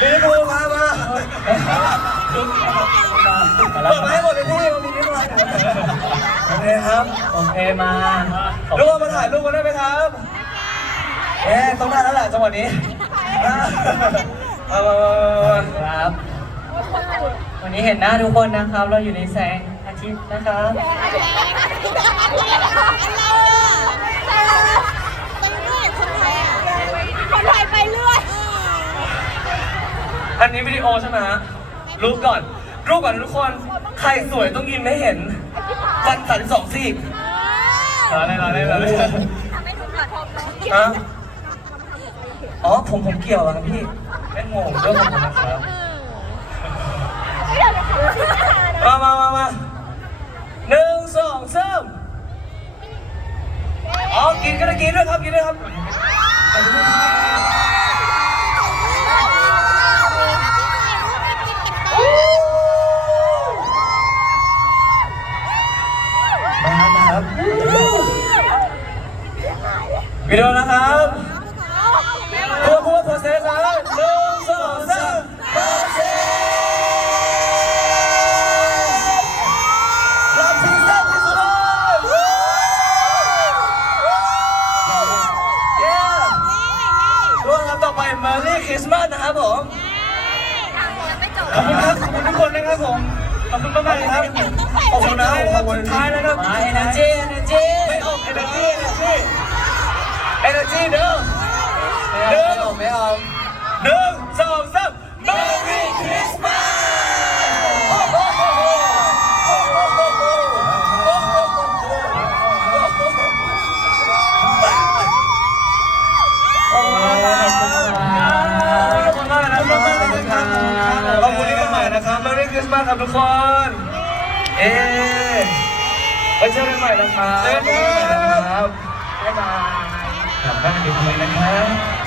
ลิเวอร์พูลมามาเปิดมาให้หมดเลยพี่มันมีนิดหน่อยโอเคครับโอเคมาขอบลูกมาถ่ายรูปกันได้ไหมครับเอ๊ะต้องได้แล้วแหละจังหวะนี้อะมามามามามาครับ วันนี้เห็นหน้าทุกคนนะครับ เราอยู่ในแสงอาทิตย์นะครับ คนไทยไปเรื่อย อันนี้วิดีโอใช่ไหมฮะรูปก่อน รูปก่อนนะทุกคน ใครสวยต้องยินไม่เห็นฟันสันสองซี่รอเลยรอเลยรอเลยทำให้ทุกคนชมเลยอะอ๋อผมผมเกี่ยวอะครับพี่เป็นงงด้วยผมนะครับไม่เดี๋ยวนะคะมามามามาหนึ่งสองสามอ๋อกินก็ได้กินด้วยครับกินด้วยครับ วิดีโอนะครับพูดพูดโปรเซสนะหนึ่งสองสามโปรเซสรับพิซซ่าที่สุดเลยเย้ร่วมกันต่อไป Merry Christmas นะครับผมขอบคุณครับขอบคุณทุกคนนะครับผมขอบคุณมากๆเลยครับขอบคุณนะครับขอบคุณท้ายนะครับมา energy energy ไม่ออก energy energy energy เด้อไม่เอไม่เอาหนึ่งสองสาม Merry Christmas ขอบคุณมากขอบคุณมากนะขอบคุณมากนะครับขอบคุณที่มาใหม่นะครับ Merry Christmas ครับทุกคน เอ๊ไปเจอกันใหม่นะครับเจอกันใหม่นะครับบ๊ายบาย กลับบ้านดีทำไมนะครับ